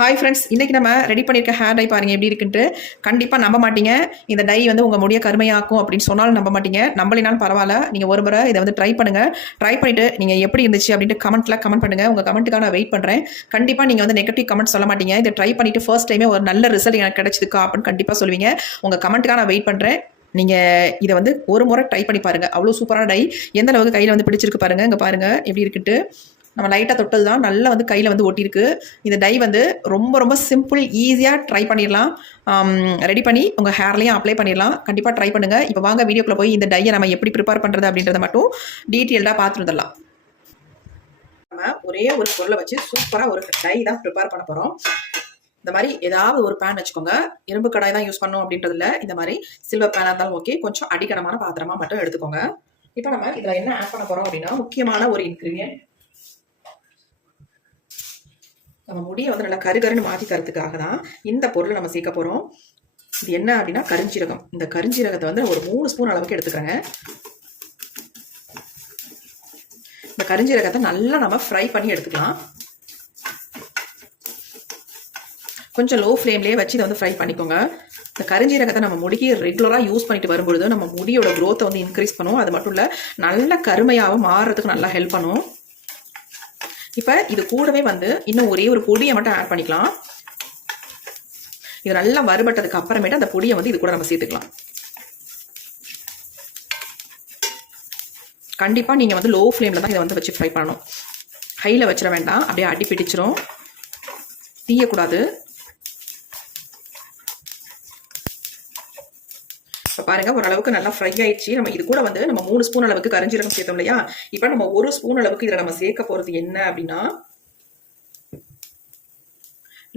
Hi friends இன்றைக்கி நம்ம ready பண்ணியிருக்க ஹேர் டை பாருங்கள் எப்படி இருக்குன்ட்டு. கண்டிப்பாக நம்ப மாட்டீங்க. இந்த டை வந்து உங்கள் முடிய கருமையாக்கும் அப்படின்னு சொன்னாலும் நம்ப மாட்டீங்க. நம்பலினாலும் பரவாயில்ல. நீங்கள் ஒரு முறை இதை வந்து ட்ரை பண்ணுங்கள் ட்ரை பண்ணிவிட்டு நீங்கள் எப்படி இருந்துச்சு அப்படின்ட்டு கமெண்ட்டில் கமெண்ட் பண்ணுங்கள் உங்கள் கமெண்ட்டுக்காக நான் வெயிட் பண்ணுறேன் கண்டிப்பாக நீங்கள் வந்து நெகட்டிவ் கமெண்ட் சொல்ல மாட்டீங்க. இதை ட்ரை பண்ணிவிட்டு ஃபர்ஸ்ட் டைமே ஒரு நல்ல ரிசல்ட் எனக்கு கிடச்சிதுக்கா அப்படின்னு கண்டிப்பாக சொல்லுவீங்க. உங்கள் கமெண்ட்டுக்காக நான் வெயிட் பண்ணுறேன் நீங்கள் இதை வந்து ஒரு முறை ட்ரை பண்ணி பாருங்கள் அவ்வளோ சூப்பரான டை எந்த அளவுக்கு கையில் வந்து பிடிச்சிருக்கு பாருங்கள் இங்கே பாருங்கள் எப்படி இருக்குன்ட்டு. நம்ம லைட்டாக தொட்டது தான் நல்லா வந்து கையில் வந்து ஒட்டியிருக்கு. இந்த டை வந்து ரொம்ப ரொம்ப சிம்பிள் ஈஸியாக ட்ரை பண்ணிடலாம். ரெடி பண்ணி உங்கள் ஹேர்லேயும் அப்ளை பண்ணிடலாம். கண்டிப்பாக ட்ரை பண்ணுங்கள் இப்போ வாங்க வீடியோக்குள்ளே போய் இந்த டையை நம்ம எப்படி ப்ரிப்பேர் பண்ணுறது அப்படின்றத மட்டும் டீட்டெயில்டாக பார்த்துருந்துடலாம் நம்ம ஒரே ஒரு பொருளை வச்சு சூப்பராக ஒரு டை தான் ப்ரிப்பேர் பண்ண போகிறோம் இந்த மாதிரி ஏதாவது ஒரு பேன் வச்சுக்கோங்க. இரும்பு கடாய் தான் யூஸ் பண்ணணும் அப்படின்றதுல இந்த மாதிரி சில்வர் பேனாக இருந்தாலும் ஓகே கொஞ்சம் அடிக்கனமான பாத்திரமா மட்டும் எடுத்துக்கோங்க. இப்போ நம்ம இதில் என்ன ஆட் பண்ண போகிறோம் அப்படின்னா முக்கியமான ஒரு இன்க்ரீடியன்ட் நம்ம முடியை வந்து நல்லா கருகருன்னு மாற்றி தரத்துக்காக தான் இந்த பொருளை நம்ம சேர்க்க போகிறோம் இது என்ன அப்படின்னா கருஞ்சீரகம். இந்த கருஞ்சீரகத்தை வந்து ஒரு மூணு ஸ்பூன் அளவுக்கு எடுத்துக்கிறேங்க. இந்த கருஞ்சீரகத்தை நல்லா நம்ம ஃப்ரை பண்ணி எடுத்துக்கலாம். கொஞ்சம் லோ ஃப்ளேம்லேயே வச்சு இதை வந்து ஃப்ரை பண்ணிக்கோங்க. இந்த கருஞ்சீரகத்தை நம்ம முடிக்கு ரெகுலராக யூஸ் பண்ணிட்டு வரும்பொழுது நம்ம முடியோட க்ரோத்தை வந்து இன்க்ரீஸ் பண்ணும். அது மட்டும் இல்லை நல்ல கருமையாகவும் மாறுறதுக்கு நல்லா ஹெல்ப் பண்ணும். இப்போ இது கூடவே வந்து இன்னும் ஒரே ஒரு பொடியை மட்டும் ஆட் பண்ணிக்கலாம். இது நல்லா வறுபட்டதுக்கு அப்புறமேட்டு அந்த பொடியை வந்து இது கூட நம்ம சேர்த்துக்கலாம். கண்டிப்பாக நீங்கள் வந்து லோ ஃப்ளேமில் தான் இதை வந்து வச்சு ஃப்ரை பண்ணணும். ஹையில் வச்சிட வேண்டாம். அப்படியே அடி பிடிச்சிரும் தீயக்கூடாது. ஸோ பாருங்கள் ஓரளவுக்கு நல்லா ஃப்ரை ஆயிடுச்சு. நம்ம இது கூட வந்து நம்ம மூணு ஸ்பூன் அளவுக்கு கரிஞ்சீரகம் சேர்த்தோம் இல்லையா? இப்போ நம்ம ஒரு ஸ்பூன் அளவுக்கு இதில் நம்ம சேர்க்க போகிறது என்ன அப்படின்னா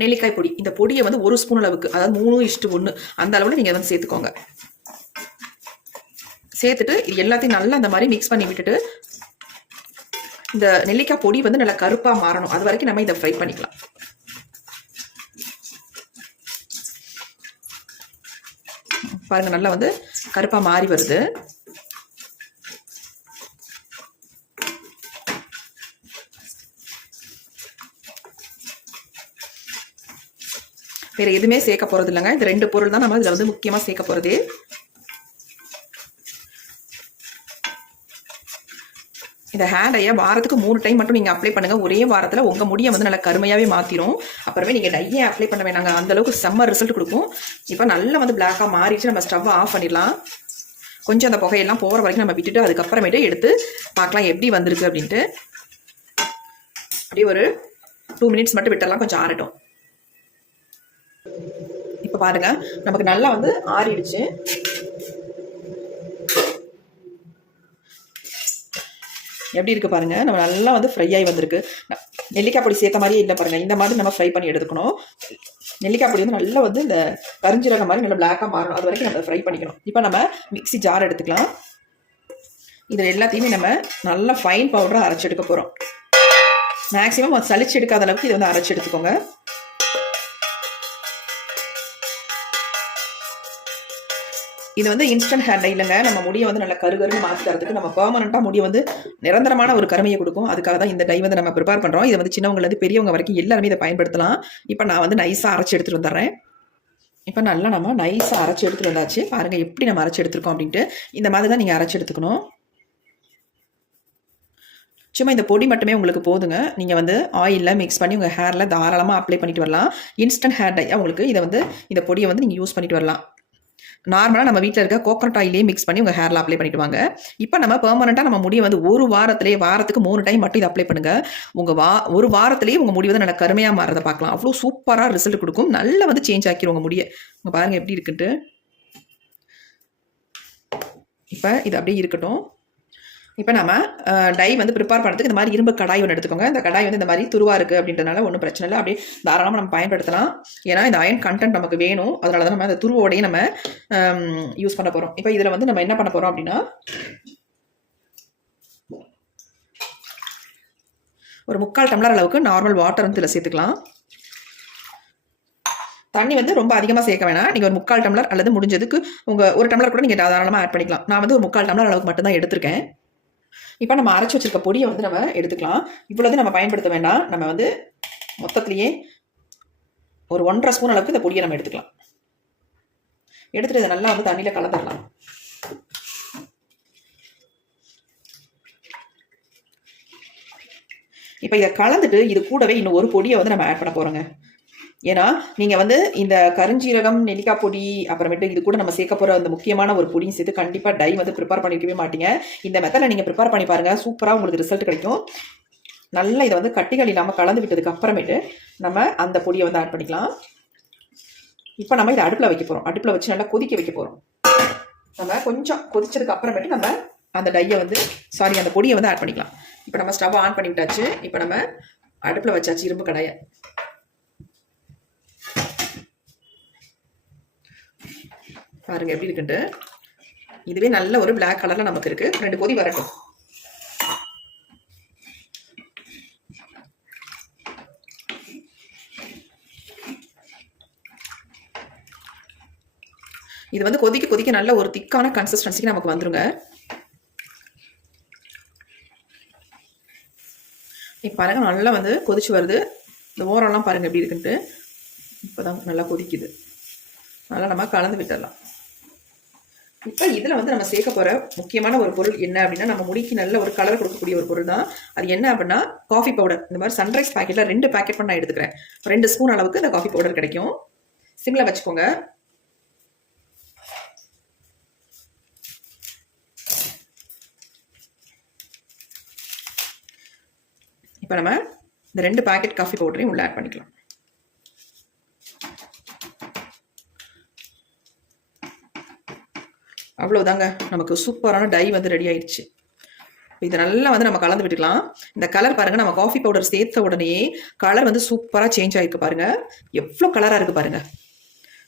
நெல்லிக்காய் பொடி. இந்த பொடியை வந்து ஒரு ஸ்பூன் அளவுக்கு அதாவது மூணு இஷ்டு ஒன்று அந்த அளவில் நீங்கள் வந்து சேர்த்துக்கோங்க. சேர்த்துட்டு இது எல்லாத்தையும் நல்லா அந்த மாதிரி மிக்ஸ் பண்ணி விட்டுட்டு இந்த நெல்லிக்காய் பொடி வந்து நல்லா கருப்பாக மாறணும். அது வரைக்கும் நம்ம இதை ஃப்ரை பண்ணிக்கலாம். பாருங்க நல்லா வந்து கருப்பாக மாறி வருது. வேற எதுவுமே சேர்க்க போறது இல்லைங்க இந்த ரெண்டு பொருள் தான் நம்ம இதில் வந்து முக்கியமாக சேர்க்க போறது. இந்த ஹேர் டையை வாரத்துக்கு மூணு டைம் மட்டும் நீங்கள் அப்ளை பண்ணுங்கள் ஒரே வாரத்தில் உங்கள் முடியை வந்து நல்லா கருமையாகவே மாற்றிடும் அப்புறமே நீங்கள் டையே அப்ளை பண்ண வேணாங்க. அந்தளவுக்கு செம்ம ரிசல்ட் கொடுக்கும். இப்போ நல்லா வந்து பிளாக்காக மாறிடுச்சு. நம்ம ஸ்டவ் ஆஃப் பண்ணிடலாம். கொஞ்சம் அந்த புகையெல்லாம் போகிற வரைக்கும் நம்ம விட்டுட்டு அதுக்கப்புறமேட்டு எடுத்து பார்க்கலாம் எப்படி வந்திருக்கு அப்படின்ட்டு. அப்படியே ஒரு டூ மினிட்ஸ் மட்டும் விட்டுடலாம் கொஞ்சம் ஆறட்டும். இப்போ பாருங்கள் நமக்கு நல்லா வந்து ஆறிடுச்சு. எப்படி இருக்குது பாருங்கள் நம்ம நல்லா வந்து ஃப்ரை ஆகி வந்திருக்கு. நெல்லிக்காய் பொடி சேர்த்த மாதிரியே இல்லை பாருங்கள் இந்த மாதிரி நம்ம ஃப்ரை பண்ணி எடுத்துக்கணும். நெல்லிக்காய் பொடி வந்து நல்லா வந்து இந்த கரிஞ்சிரகம் மாதிரி நல்லா பிளாக்காக மாறணும். அது வரைக்கும் நம்ம ஃப்ரை பண்ணிக்கணும். இப்போ நம்ம மிக்சி ஜார் எடுத்துக்கலாம். இதில் எல்லாத்தையுமே நம்ம நல்லா ஃபைன் பவுடராக அரைச்சி எடுக்க போகிறோம் மேக்ஸிமம் சளிச்சு எடுக்காத அளவுக்கு இதை வந்து அரைச்சி எடுத்துக்கோங்க. இது வந்து இன்ஸ்டன்ட் ஹேர் டை இல்லைங்க. நம்ம முடியை வந்து நல்லா கருகருன்னு மாற்றி தரதுக்கு நம்ம பெர்மனண்ட்டாக முடியை வந்து நிரந்தரமான ஒரு கருமையை கொடுக்கும். அதுக்காக தான் இந்த டை வந்து நம்ம ப்ரிப்பேர் பண்ணுறோம் இதை வந்து சின்னவங்கலேருந்து பெரியவங்க வரைக்கும் எல்லாருமே இதை பயன்படுத்தலாம். இப்போ நான் வந்து நைஸாக அரைச்சி எடுத்துகிட்டு வந்துடுறேன். இப்போ நல்லா நம்ம நைஸாக அரைச்சி எடுத்துகிட்டு வந்தாச்சு. பாருங்கள் எப்படி நம்ம அரைச்சி எடுத்துருக்கோம் அப்படின்ட்டு. இந்த மாதிரி தான் நீங்கள் அரைச்சி எடுத்துக்கணும். சும்மா இந்த பொடி மட்டுமே உங்களுக்கு போதுங்க. நீங்கள் வந்து ஆயிலில் மிக்ஸ் பண்ணி உங்கள் ஹேரில் தாராளமாக அப்ளை பண்ணிட்டு வரலாம். இன்ஸ்டன்ட் ஹேர் டை உங்களுக்கு இதை வந்து இந்த பொடியை வந்து நீங்கள் யூஸ் பண்ணிட்டு வரலாம். நார்மலாக நம்ம வீட்டில் இருக்க கோகனட் ஆயிலே மிக்ஸ் பண்ணி உங்கள் ஹேரில் அப்ளை பண்ணிட்டு வாங்க இப்போ நம்ம பெர்மனெண்ட்டாக நம்ம முடியை வந்து ஒரு வாரத்திலே வாரத்துக்கு மூணு டைம் மட்டும் இதை அப்ளை பண்ணுங்கள் உங்கள் வா ஒரு வாரத்திலேயே உங்கள் முடி வந்து நல்ல கருமையாக மாறதை பார்க்கலாம். அவ்வளோ சூப்பராக ரிசல்ட் கொடுக்கும். நல்லா வந்து சேஞ்ச் ஆக்கிடும் உங்கள் முடியை. உங்கள் பாருங்கள் எப்படி இருக்குன்ட்டு. இப்போ இது அப்படியே இருக்கட்டும். இப்போ நம்ம டை வந்து ப்ரிப்பேர் பண்ணுறதுக்கு இந்த மாதிரி இரும்பு கடாய் ஒன்று எடுத்துக்கோங்க. இந்த கடாய் வந்து இந்த மாதிரி துருவா இருக்குது அப்படின்றதுனால ஒன்றும் பிரச்சனை இல்லை. அப்படியே தாராளமாக நம்ம பயன்படுத்தலாம். ஏன்னா இந்த அயன் கண்டென்ட் நமக்கு வேணும். அதனால தான் நம்ம அந்த துருவோடையும் நம்ம யூஸ் பண்ண போகிறோம் இப்போ இதில் வந்து நம்ம என்ன பண்ண போகிறோம் அப்படின்னா ஒரு முக்கால் டம்ளர் அளவுக்கு நார்மல் வாட்டர் வந்து இதில் சேர்த்துக்கலாம். தண்ணி வந்து ரொம்ப அதிகமாக சேர்க்க வேணாம். நீங்கள் ஒரு முக்கால் டம்ளர் அல்லது முடிஞ்சதுக்கு உங்கள் ஒரு டம்ளர் கூட நீங்கள் தாராளமாக ஆட் பண்ணிக்கலாம். நான் வந்து ஒரு முக்கால் டம்ளர் அளவுக்கு மட்டும்தான் எடுத்திருக்கேன். இப்போ நம்ம அரைச்சி வச்சிருக்க பொடியை வந்து நம்ம எடுத்துக்கலாம். இவ்வளோது நம்ம பயன்படுத்த வேண்டாம். நம்ம வந்து மொத்தத்துலேயே ஒரு ஒன்றரை ஸ்பூன் அளவுக்கு இந்த பொடியை நம்ம எடுத்துக்கலாம். எடுத்துகிட்டு இதை நல்லா வந்து தண்ணியில் கலந்துடலாம் இப்போ இதை கலந்துட்டு இது கூடவே இன்னும் ஒரு பொடியை வந்து நம்ம ஆட் பண்ண போகிறோங்க ஏன்னா நீங்கள் வந்து இந்த கருஞ்சீரகம் நெல்லிக்காய் பொடி அப்புறமேட்டு இது கூட நம்ம சேர்க்க போகிற அந்த முக்கியமான ஒரு பொடியும் சேர்த்து கண்டிப்பாக டை வந்து ப்ரிப்பேர் பண்ணிக்கவே மாட்டீங்க. இந்த மெத்தடில் நீங்கள் ப்ரிப்பேர் பண்ணி பாருங்கள் சூப்பராக உங்களுக்கு ரிசல்ட் கிடைக்கும். நல்லா இதை வந்து கட்டிகள் இல்லாமல் கலந்து விட்டதுக்கு அப்புறமேட்டு நம்ம அந்த பொடியை வந்து ஆட் பண்ணிக்கலாம். இப்போ நம்ம இதை அடுப்பில் வைக்க போகிறோம் அடுப்பில் வச்சு நல்லா கொதிக்க வைக்க போகிறோம் நம்ம கொஞ்சம் கொதிச்சதுக்கு அப்புறமேட்டு நம்ம அந்த டையை வந்து சாரி அந்த பொடியை வந்து ஆட் பண்ணிக்கலாம். இப்போ நம்ம ஸ்டவ் ஆன் பண்ணி விட்டாச்சு இப்போ நம்ம அடுப்பில் வச்சாச்சு இரும்பு கடாயை. பாருங்க எப்படி இருக்குன்ட்டு. இதுவே நல்ல ஒரு பிளாக் கலர்ல நமக்கு இருக்கு. ரெண்டு கொதி வரட்டும். இது வந்து கொதிக்க கொதிக்க நல்ல ஒரு திக்கான கன்சிஸ்டன்சிக்கு நமக்கு வந்துருங்க. இப்போ பாருங்க நல்லா வந்து கொதிச்சு வருது. இந்த ஓரம்லாம் பாருங்க எப்படி இருக்குன்ட்டு. இப்போதான் நல்லா கொதிக்குது. அதனால் நம்ம கலந்து விட்டுடலாம் இப்போ இதில் வந்து நம்ம சேர்க்க போகிற முக்கியமான ஒரு பொருள் என்ன அப்படின்னா நம்ம முடிக்கு நல்ல ஒரு கலர் கொடுக்கக்கூடிய ஒரு பொருள் தான். அது என்ன அப்படின்னா காஃபி பவுடர் இந்த மாதிரி சன்ரைஸ் பாக்கெட்டில் ரெண்டு பாக்கெட் பண்ண நான் எடுத்துக்கிறேன். ரெண்டு ஸ்பூன் அளவுக்கு இந்த காஃபி பவுடர் கிடைக்கும். சிம்மில் வச்சுக்கோங்க. இப்போ நம்ம இந்த ரெண்டு பாக்கெட் காஃபி பவுடரையும் உள்ள ஆட் பண்ணிக்கலாம். அவ்வளோதாங்க நமக்கு சூப்பரான டை வந்து ரெடி ஆயிடுச்சு. இதை நல்லா வந்து நம்ம கலந்து விட்டுக்கலாம். இந்த கலர் பாருங்க நம்ம காஃபி பவுடர் சேர்த்த உடனே கலர் வந்து சூப்பராக சேஞ்ச் ஆகிருக்கு பாருங்க. எவ்வளோ கலராக இருக்கு பாருங்க.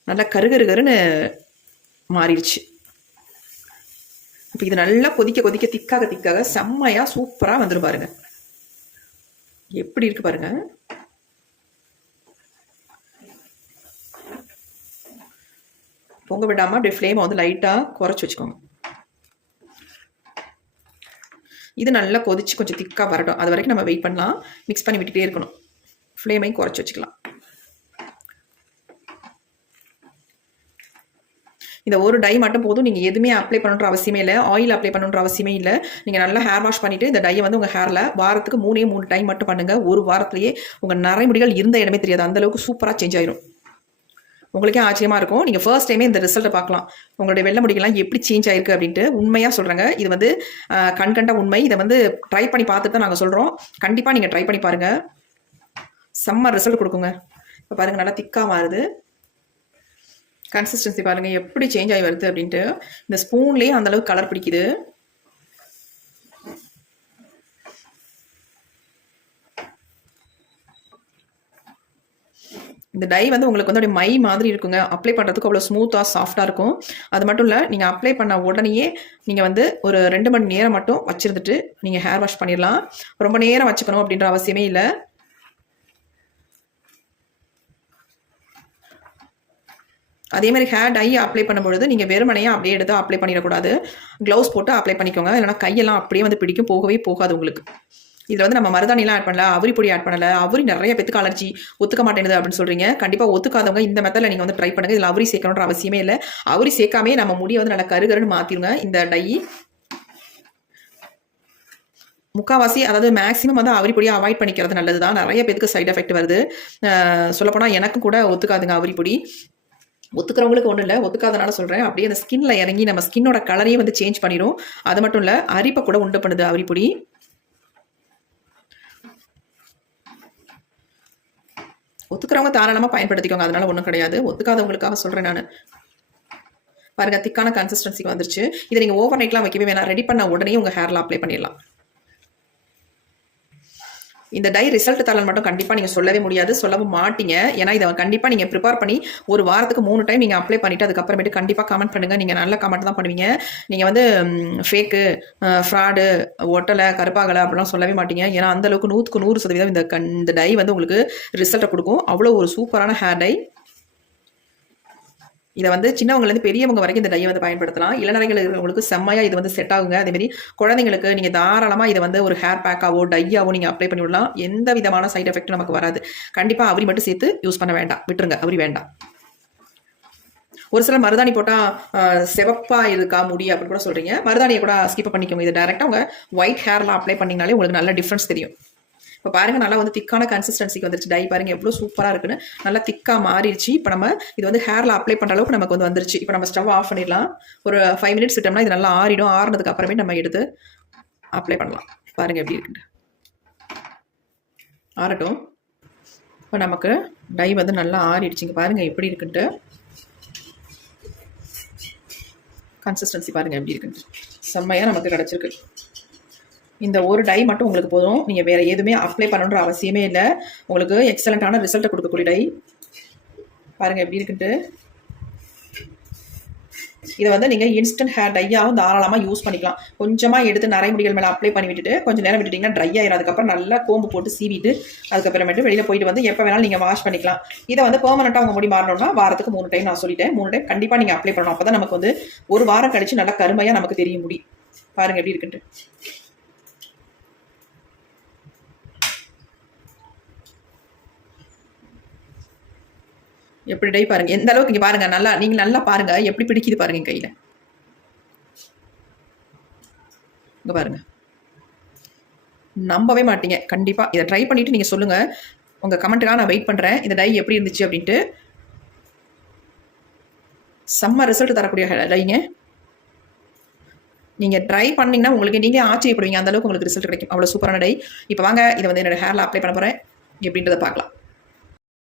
நல்லா கருகருகருன்னு மாறிடுச்சு. இப்போ இது நல்லா கொதிக்க கொதிக்க திக்காக திக்காக செம்மையாக சூப்பராக வந்துடும் பாருங்க. எப்படி இருக்கு பாருங்க. பொங்க விடாமல் அப்படியே ஃப்ளேமை வந்து லைட்டாக குறைச்சி வச்சுக்கோங்க. இது நல்லா கொதிச்சு கொஞ்சம் திக்காக வரட்டும். அது வரைக்கும் நம்ம வெயிட் பண்ணலாம். மிக்ஸ் பண்ணி விட்டுகிட்டே இருக்கணும். ஃப்ளேமையும் குறைச்சி வச்சுக்கலாம். இந்த ஒரு டை மட்டும் போதும். நீங்கள் எதுவுமே அப்ளை பண்ணுற அவசியமே இல்லை. ஆயில் அப்ளை பண்ணுற அவசியமே இல்லை. நீங்கள் நல்லா ஹேர் வாஷ் பண்ணிவிட்டு இந்த டையை வந்து உங்கள் ஹேரில் வாரத்துக்கு மூணே மூணு டைம் மட்டும் பண்ணுங்கள் ஒரு வாரத்துலேயே உங்கள் நரைமுடிகள் இருந்த இடமே தெரியாது. அந்தளவுக்கு சூப்பராக சேஞ்ச் ஆயிடும் உங்களுக்கே ஆச்சரியமா இருக்கும். நீங்கள் ஃபர்ஸ்ட் டைமே இந்த ரிசல்ட்டை பார்க்கலாம். உங்களுடைய வெள்ள முடிகள்லாம் எப்படி சேஞ்ச் ஆயிருக்கு அப்படின்ட்டு உண்மையாக சொல்கிறேங்க இது வந்து கண்கண்ட உண்மை. இதை வந்து ட்ரை பண்ணி பார்த்துட்டு தான் நாங்கள் சொல்கிறோம் கண்டிப்பாக நீங்கள் ட்ரை பண்ணி பாருங்கள் செம்ம ரிசல்ட் கொடுக்குங்க. இப்போ பாருங்கள் நல்லா திக்காக மாறுது. கன்சிஸ்டன்சி பாருங்கள் எப்படி சேஞ்ச் ஆகி வருது அப்படின்ட்டு. இந்த ஸ்பூன்லேயே அந்தளவுக்கு கலர் பிடிக்குது. இந்த டை வந்து உங்களுக்கு வந்து அப்படியே மை மாதிரி இருக்குங்க. அப்ளை பண்ணுறதுக்கு அவ்வளோ ஸ்மூத்தாக சாஃப்டாக இருக்கும். அது மட்டும் இல்லை நீங்கள் அப்ளை பண்ண உடனேயே நீங்கள் வந்து ஒரு ரெண்டு மணி நேரம் மட்டும் வச்சுருந்துட்டு நீங்கள் ஹேர் வாஷ் பண்ணிடலாம். ரொம்ப நேரம் வச்சுக்கணும் அப்படின்ற அவசியமே இல்லை. அதே மாதிரி ஹேர் டை அப்ளை பண்ணும்பொழுது நீங்கள் வெறுமனையாக அப்படியே எடுத்து அப்ளை பண்ணிடக்கூடாது. க்ளவுஸ் போட்டு அப்ளை பண்ணிக்கோங்க. இல்லைனா கையெல்லாம் அப்படியே வந்து பிடிக்கும் போகவே போகாது உங்களுக்கு. இதில் வந்து நம்ம மருதாணிலாம் ஆட் பண்ணல அவரி பொடி ஆட் பண்ணல அவரி நிறைய பேத்துக்கு அலர்ஜி ஒத்துக்க மாட்டேங்குது அப்படின்னு சொல்றீங்க. கண்டிப்பாக ஒத்துக்காதவங்க இந்த மெத்தடில் நீங்கள் வந்து ட்ரை பண்ணுங்க. இதில் அவரி சேர்க்கணுன்ற அவசியமே இல்லை. அவரி சேர்க்காமே நம்ம முடியை வந்து நல்லா கருகருன்னு மாற்றிடுங்க இந்த டை முக்காவாசி அதாவது மேக்ஸிமம் வந்து அவரி பொடியை அவாய்ட் பண்ணிக்கிறது நல்லது தான் நிறைய பேருக்கு சைட் எஃபெக்ட் வருது. சொல்லப்போனால் எனக்கும் கூட ஒத்துக்காதுங்க அவரி பொடி. ஒத்துக்கிறவங்களுக்கு ஒன்றும் இல்லை. ஒத்துக்காதனால சொல்கிறேன் அப்படியே அந்த ஸ்கின்ல இறங்கி நம்ம ஸ்கின்னோட கலரையே வந்து சேஞ்ச் பண்ணிடும் அது மட்டும் இல்லை அரிப்பை கூட உண்டு பண்ணுது அவரி ஒத்துக்கிறவங்க தாராளமாக பயன்படுத்திக்கோங்க. அதனால ஒன்றும் கிடையாது. ஒத்துக்காதவங்களுக்காக சொல்கிறேன் நான். பாருங்கள் திக்கான கன்சிஸ்டன்சிக்கு வந்துருச்சு. இதை நீங்கள் ஓவர் நைட்லாம் வைக்கவே வேணாம். ரெடி பண்ண உடனே உங்கள் ஹேரில் அப்ளை பண்ணிடலாம். இந்த டை ரிசல்ட் தரலன்னு மட்டும் கண்டிப்பாக நீங்கள் சொல்லவே முடியாது. சொல்லவும் மாட்டீங்க. ஏன்னா இதை கண்டிப்பாக நீங்கள் ப்ரிப்பேர் பண்ணி ஒரு வாரத்துக்கு மூணு டைம் நீங்கள் அப்ளை பண்ணிவிட்டு அதுக்கப்புறமேட்டு கண்டிப்பாக கமெண்ட் பண்ணுங்கள் நீங்கள் நல்ல கமெண்ட் தான் பண்ணுவீங்க. நீங்கள் வந்து ஃபேக்கு ஃப்ராடு ஒட்டலை கருப்பாகலை அப்படிலாம் சொல்லவே மாட்டீங்க. ஏன்னா அந்தளவுக்கு நூற்றுக்கு நூறு சதவீதம் இந்த கண் இந்த டை வந்து உங்களுக்கு ரிசல்ட்டை கொடுக்கும். அவ்வளோ ஒரு சூப்பரான ஹேர் டை. இதை வந்து சின்னவங்கலேருந்து பெரியவங்க வரைக்கும் இந்த டையை வந்து பயன்படுத்தலாம். இளநரைகள் இருக்கிறவங்களுக்கு செம்மையாக இது வந்து செட் ஆகுங்க. அதேமாரி குழந்தைங்களுக்கு நீங்கள் தாராளமாக இதை வந்து ஒரு ஹேர் பேக்காவோ டையாவோ நீங்கள் அப்ளை பண்ணி விடலாம். எந்த விதமான சைட் எஃபெக்ட்டும் நமக்கு வராது. கண்டிப்பாக அவரி மட்டும் சேர்த்து யூஸ் பண்ண வேண்டாம். விட்டுருங்க. அவரி வேண்டாம். ஒரு சில மருதாணி போட்டால் செவப்பாக இருக்கா முடி அப்படின்னு கூட சொல்கிறீங்க மருதாணியை கூட ஸ்கிப் பண்ணிக்கோங்க. இது டேரெக்டாக உங்கள் ஒயிட் ஹேர்லாம் அப்ளை பண்ணிங்கனாலே உங்களுக்கு நல்ல டிஃப்ரென்ஸ் தெரியும். இப்போ பாருங்க நல்லா வந்து திக்கான கன்சிஸ்டன்சிக்கு வந்துருச்சு. டை பாருங்க எவ்வளோ சூப்பராக இருக்குன்னு. நல்லா திக்காக மாறிடுச்சு. இப்போ நம்ம இது வந்து ஹேரில் அப்ளை பண்ணுற அளவுக்கு நமக்கு வந்து வந்துருச்சு. இப்போ நம்ம ஸ்டவ் ஆஃப் பண்ணிடலாம். ஒரு ஃபைவ் மினிட்ஸ் விட்டோம்னா இது நல்லா ஆறிடும். ஆறினதுக்கு அப்புறமே நம்ம எடுத்து அப்ளை பண்ணலாம். பாருங்க எப்படி இருக்குன்னு. ஆறட்டும். இப்போ நமக்கு டை வந்து நல்லா ஆறிடுச்சுங்க. பாருங்க எப்படி இருக்குன்ட்டு. கன்சிஸ்டன்சி பாருங்க எப்படி இருக்குன்ட்டு. செம்மையாக நமக்கு கிடச்சிருக்கு. இந்த ஒரு டை மட்டும் உங்களுக்கு போதும். நீங்கள் வேறு எதுவுமே அப்ளை பண்ணணுன்ற அவசியமே இல்லை. உங்களுக்கு எக்ஸலண்ட்டான ரிசல்ட்டை கொடுக்கக்கூடிய டை பாருங்கள் எப்படி இருக்குன்ட்டு. இதை வந்து நீங்கள் இன்ஸ்டன்ட் ஹேர் டையாகவும் தாராளமாக யூஸ் பண்ணிக்கலாம். கொஞ்சமாக எடுத்து நரைமுடிகள் மேலே அப்ளை பண்ணி விட்டுட்டு கொஞ்சம் நேரம் விட்டுட்டிங்கன்னா ட்ரை ஆயிரும். அதுக்கப்புறம் நல்லா கோம்பு போட்டு சீவிட்டு அதுக்கப்புறமேட்டு வெளியில் போயிட்டு வந்து எப்போ வேணாலும் நீங்கள் வாஷ் பண்ணிக்கலாம். இதை வந்து பெர்மனெண்ட்டாக உங்கள் முடி மாறணும்னா வாரத்துக்கு மூணு டைம் நான் சொல்லிட்டேன். மூணு டைம் கண்டிப்பாக நீங்கள் அப்ளை பண்ணணும். அப்போ தான் நமக்கு வந்து ஒரு வாரம் கழிச்சு நல்லா கருமையாக நமக்கு தெரியும் முடி. பாருங்கள் எப்படி இருக்குன்ட்டு. எப்படி டை பாருங்க. எந்த அளவுக்கு இங்க பாருங்க நல்லா நீங்க நல்லா பாருங்க. எப்படி பிடிக்குது பாருங்க கையில் கையில. இங்க பாருங்க. நம்பவே மாட்டீங்க. கண்டிப்பா இதை ட்ரை பண்ணிட்டு நீங்க சொல்லுங்க. உங்க கமெண்ட்டுக்காக நான் வெயிட் பண்றேன். இந்த டை எப்படி இருந்துச்சு அப்படின்ட்டு. செம்ம ரிசல்ட் தரக்கூடிய டைங்க நீங்க ட்ரை பண்ணீங்கன்னா உங்களுக்கு நீங்களே ஆச்சரியப்படுவீங்க. அந்த அளவுக்கு உங்களுக்கு ரிசல்ட் கிடைக்கும். அவ்வளவு சூப்பரான டை. இப்போ வாங்க இதை வந்து என்னோட ஹேர்ல அப்ளை பண்ண போறேன். எப்படின்றத பார்க்கலாம்.